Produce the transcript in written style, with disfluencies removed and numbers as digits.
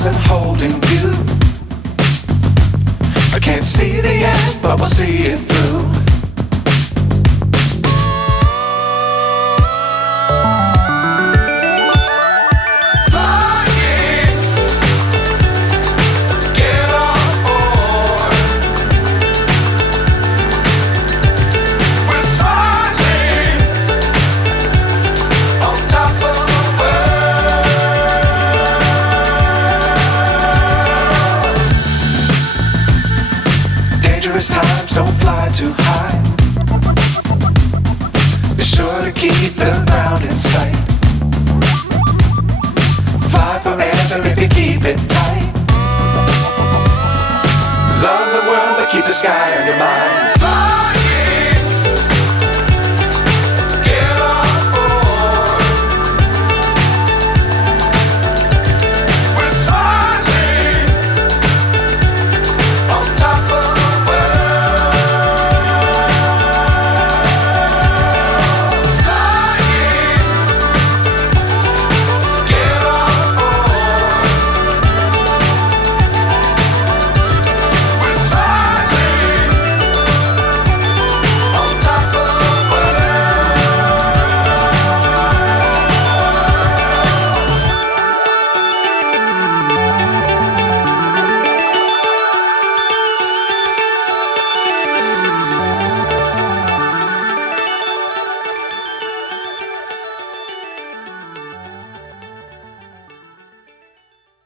stars and holding you. I can't see the end, but we'll see it through. Times don't fly too high. Be sure to keep the ground in sight. Fly forever if you keep it tight. Love the world but keep the sky on your mind.